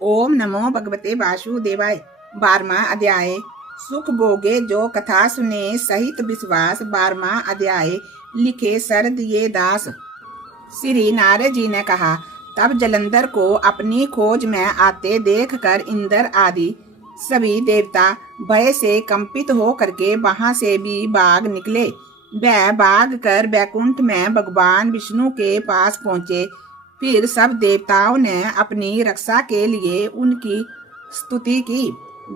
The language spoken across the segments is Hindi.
ओम नमो भगवते वासुदेवाय। 12वां अध्याय। सुख भोगे जो कथा सुने सहित विश्वास। 12वां अध्याय। लिखे सर दिए दास। श्री नारद जी ने कहा, तब जलंधर को अपनी खोज में आते देखकर इंद्र आदि सभी देवता भय से कंपित हो करके वहां से भी भाग निकले। वह भाग कर बैकुंठ में भगवान विष्णु के पास पहुंचे। फिर सब देवताओं ने अपनी रक्षा के लिए उनकी स्तुति की।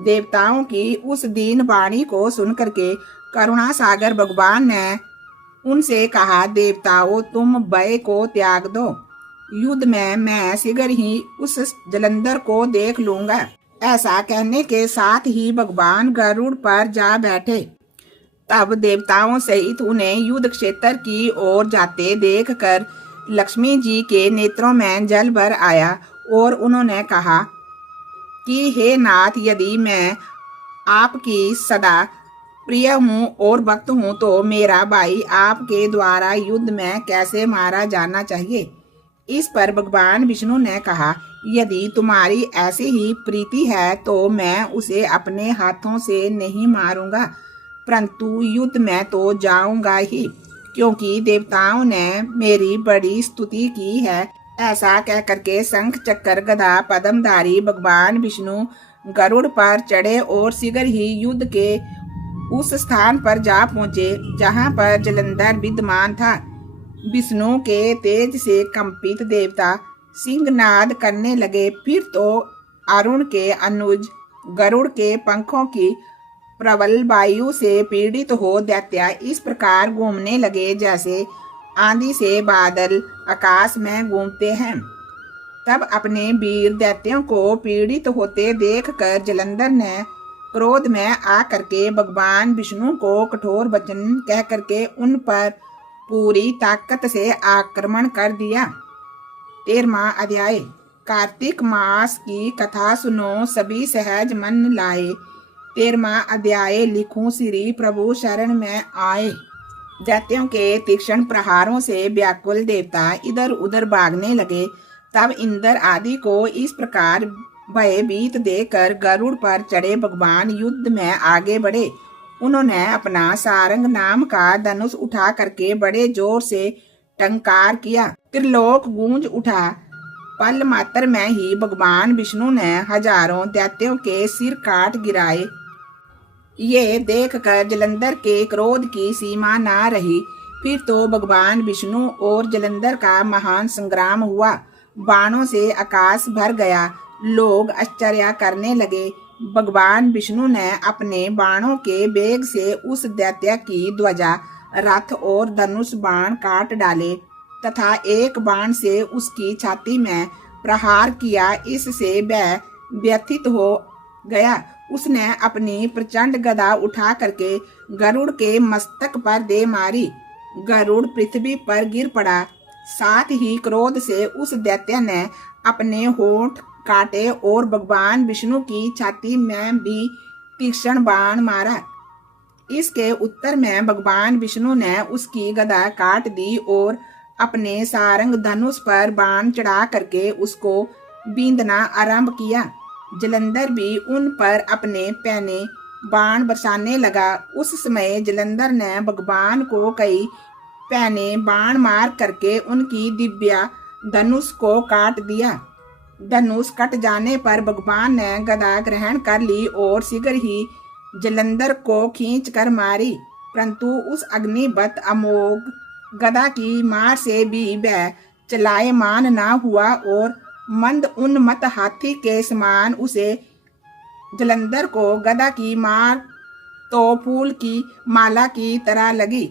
देवताओं की उस दीन वाणी को सुनकर के करुणा सागर भगवान ने उनसे कहा, देवताओं तुम भय को त्याग दो। युद्ध में मैं शीघ्र ही उस जलंधर को देख लूंगा। ऐसा कहने के साथ ही भगवान गरुड़ पर जा बैठे। तब देवताओं सहित उन्हें युद्ध क्षेत्र की ओर जाते देखकर लक्ष्मी जी के नेत्रों में जल भर आया और उन्होंने कहा कि हे नाथ, यदि मैं आपकी सदा प्रिय हूँ और भक्त हूँ तो मेरा भाई आपके द्वारा युद्ध में कैसे मारा जाना चाहिए। इस पर भगवान विष्णु ने कहा, यदि तुम्हारी ऐसी ही प्रीति है तो मैं उसे अपने हाथों से नहीं मारूंगा, परंतु युद्ध में तो जाऊंगा ही, क्योंकि देवताओं ने मेरी बड़ी स्तुति की है। ऐसा कह करके शंख चक्र गदा पद्मधारी भगवान विष्णु गरुड़ पर चढ़े और शीघ्र ही युद्ध के उस स्थान पर जा पहुंचे जहां पर जलंधर विद्यमान था। विष्णु के तेज से कंपित देवता सिंहनाद करने लगे। फिर तो अरुण के अनुज गरुड़ के पंखों की प्रबल वायु से पीड़ित हो दैत्य इस प्रकार घूमने लगे जैसे आंधी से बादल आकाश में घूमते हैं। तब अपने वीर दैत्यों को पीड़ित होते देखकर जलंधर ने क्रोध में आकर के भगवान विष्णु को कठोर वचन कह करके उन पर पूरी ताकत से आक्रमण कर दिया। 13वां अध्याय। कार्तिक मास की कथा सुनो सभी सहज मन लाए। 13वां अध्याय। लिखूं श्री प्रभु शरण में आए। दैत्यों के तीक्ष्ण प्रहारों से व्याकुल देवता इधर उधर भागने लगे। तब इंद्र आदि को इस प्रकार भयभीत देकर गरुड़ पर चढ़े भगवान युद्ध में आगे बढ़े। उन्होंने अपना सारंग नाम का धनुष उठा करके बड़े जोर से टंकार किया। त्रिलोक गूंज उठा। पल मात्र में ही भगवान विष्णु ने हजारों दैत्यों के सिर काट गिराए। ये देखकर जलंधर के क्रोध की सीमा ना रही। फिर तो भगवान विष्णु और जलंधर का महान संग्राम हुआ। बाणों से आकाश भर गया। लोग आश्चर्य करने लगे। भगवान विष्णु ने अपने बाणों के वेग से उस दैत्य की ध्वजा, रथ और धनुष बाण काट डाले तथा एक बाण से उसकी छाती में प्रहार किया। इससे वह व्यथित हो गया। उसने अपनी प्रचंड गदा उठा करके गरुड़ के मस्तक पर दे मारी। गरुड़ पृथ्वी पर गिर पड़ा। साथ ही क्रोध से उस दैत्य ने अपने होंठ काटे और भगवान विष्णु की छाती में भी तीक्ष्ण बाण मारा। इसके उत्तर में भगवान विष्णु ने उसकी गदा काट दी और अपने सारंग धनुष पर बाण चढ़ा करके उसको बींधना आरंभ किया। जलंधर भी उन पर अपने पैने बाण बरसाने लगा। उस समय जलंधर ने भगवान को कई पैने बाण मार करके उनकी दिव्या धनुष को काट दिया। धनुष कट जाने पर भगवान ने गदा ग्रहण कर ली और शीघ्र ही जलंधर को खींच कर मारी, परंतु उस अग्निवत अमोघ गदा की मार से भी वह चलायमान ना हुआ और मंद उन्मत्त हाथी के समान उसे जलंधर को गदा की मार तो फूल की माला की तरह लगी।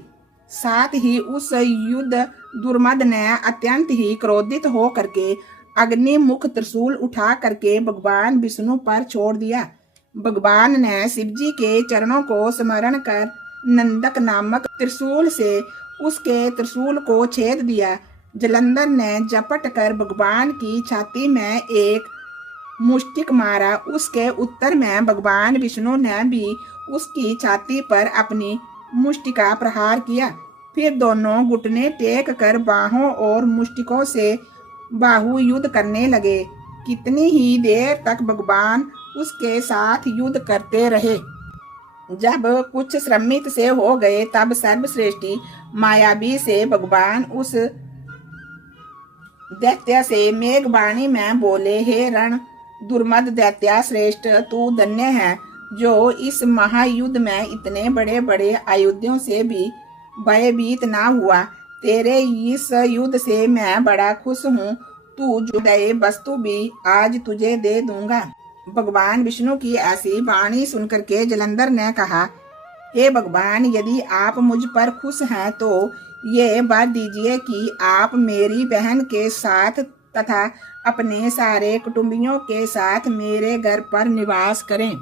साथ ही उस युद्ध दुर्मद ने अत्यंत ही क्रोधित हो करके अग्निमुख त्रिशूल उठा करके भगवान विष्णु पर छोड़ दिया। भगवान ने शिवजी के चरणों को स्मरण कर नंदक नामक त्रिशूल से उसके त्रिशूल को छेद दिया। जलंधर ने झपट कर भगवान की छाती में एक मुष्टिक मारा। उसके उत्तर में भगवान विष्णु ने भी उसकी छाती पर अपनी मुष्टिका प्रहार किया। फिर दोनों घुटने टेक कर बाहों और मुष्टिकों से बाहु युद्ध करने लगे। कितनी ही देर तक भगवान उसके साथ युद्ध करते रहे। जब कुछ श्रमित से हो गए तब सर्वश्रेष्ठी मायावी से भगवान उस दैत्य से मेघवाणी में बोले, हे रण दुर्मद दैत्या श्रेष्ठ, तू धन्य है जो इस महायुद्ध में इतने बड़े बड़े आयुधों से भी भयभीत ना हुआ। तेरे इस युद्ध से मैं बड़ा खुश हूँ। तू जो दे वस्तु भी आज तुझे दे दूंगा। भगवान विष्णु की ऐसी वाणी सुनकर के जलंधर ने कहा, हे भगवान, यदि आप मुझ पर खुश हैं तो ये बात दीजिए कि आप मेरी बहन के साथ तथा अपने सारे कुटुंबियों के साथ मेरे घर पर निवास करें।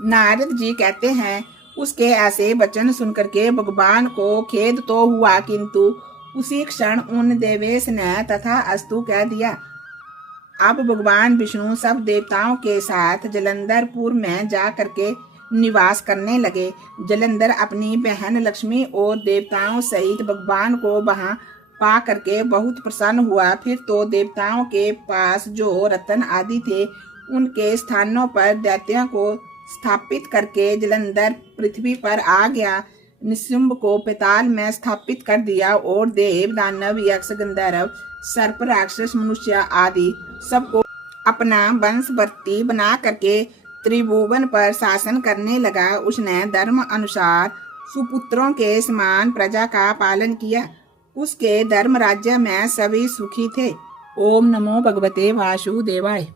नारद जी कहते हैं, उसके ऐसे वचन सुनकर के भगवान को खेद तो हुआ, किंतु उसी क्षण उन देवेश ने तथा अस्तु कह दिया। अब भगवान विष्णु सब देवताओं के साथ जलंधरपुर में जा करके निवास करने लगे। जलंधर अपनी बहन लक्ष्मी और देवताओं सहित भगवान को वहां पा करके बहुत प्रसन्न हुआ। फिर तो देवताओं के पास जो रत्न आदि थे उनके स्थानों पर दैत्यों को स्थापित करके जलंधर पृथ्वी पर आ गया। निशुंभ को पैताल में स्थापित कर दिया और देव दानव यक्ष गंधर्व सर्प राक्षस मनुष्य आदि सबको अपना वंशवर्ती बना करके त्रिभुवन पर शासन करने लगा। उसने धर्म अनुसार सुपुत्रों के समान प्रजा का पालन किया। उसके धर्म राज्य में सभी सुखी थे। ओम नमो भगवते वासुदेवाय।